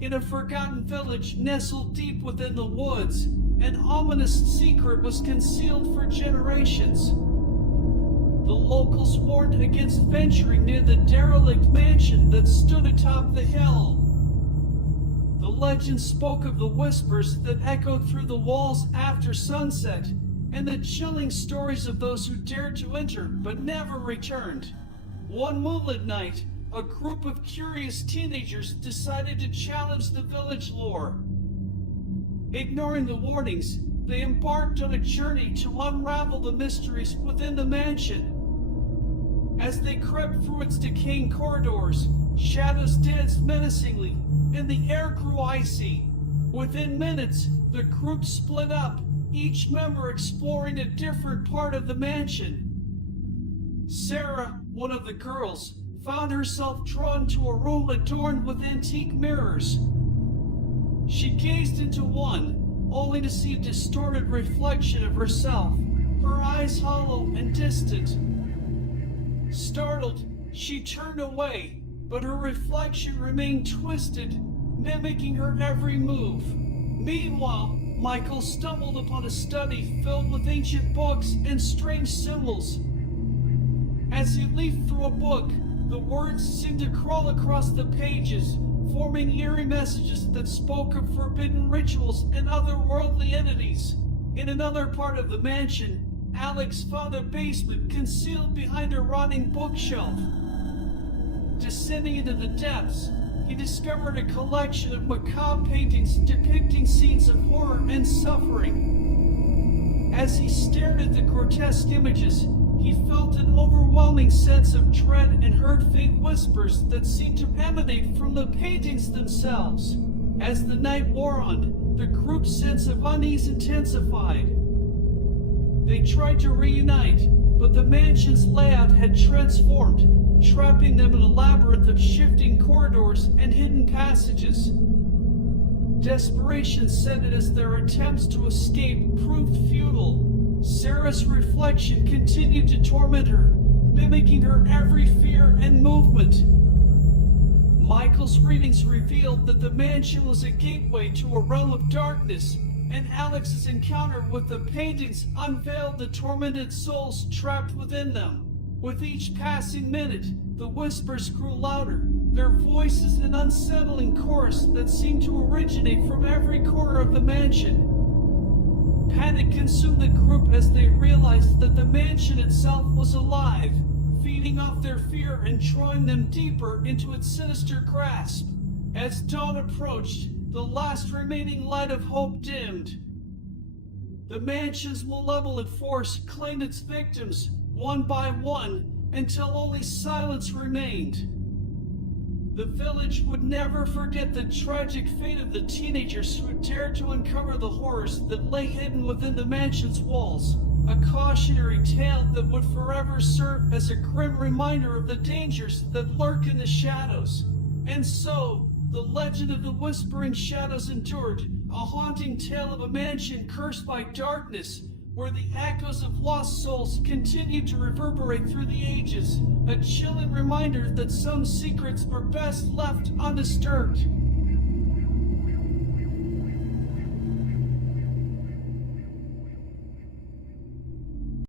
in a forgotten village nestled deep within the woods, an ominous secret was concealed for generations. The locals warned against venturing near the derelict mansion that stood atop the hill. The legend spoke of the whispers that echoed through the walls after sunset, and the chilling stories of those who dared to enter but never returned. One moonlit night, a group of curious teenagers decided to challenge the village lore. Ignoring the warnings, they embarked on a journey to unravel the mysteries within the mansion. As they crept through its decaying corridors, shadows danced menacingly, and the air grew icy. Within minutes, the group split up, each member exploring a different part of the mansion. Sarah, one of the girls, found herself drawn to a room adorned with antique mirrors. She gazed into one, only to see a distorted reflection of herself, her eyes hollow and distant. Startled, she turned away, but her reflection remained twisted, mimicking her every move. Meanwhile, Michael stumbled upon a study filled with ancient books and strange symbols. As he leafed through a book, the words seemed to crawl across the pages, forming eerie messages that spoke of forbidden rituals and otherworldly entities. In another part of the mansion, Alex found a basement concealed behind a rotting bookshelf. Descending into the depths, he discovered a collection of macabre paintings depicting scenes of horror and suffering. As he stared at the grotesque images, he felt an overwhelming sense of dread and heard faint whispers that seemed to emanate from the paintings themselves. As the night wore on, the group's sense of unease intensified. They tried to reunite, but the mansion's layout had transformed, trapping them in a labyrinth of shifting corridors and hidden passages. Desperation set in as their attempts to escape proved futile. Sarah's reflection continued to torment her, mimicking her every fear and movement. Michael's readings revealed that the mansion was a gateway to a realm of darkness, and Alex's encounter with the paintings unveiled the tormented souls trapped within them. With each passing minute, the whispers grew louder, their voices an unsettling chorus that seemed to originate from every corner of the mansion. Panic consumed the group as they realized that the mansion itself was alive, feeding off their fear and drawing them deeper into its sinister grasp. As dawn approached, the last remaining light of hope dimmed. The mansion's malevolent force claimed its victims, one by one, until only silence remained. The village would never forget the tragic fate of the teenagers who dared to uncover the horrors that lay hidden within the mansion's walls, a cautionary tale that would forever serve as a grim reminder of the dangers that lurk in the shadows. And so, the legend of the Whispering Shadows endured, a haunting tale of a mansion cursed by darkness, where the echoes of lost souls continue to reverberate through the ages, a chilling reminder that some secrets are best left undisturbed.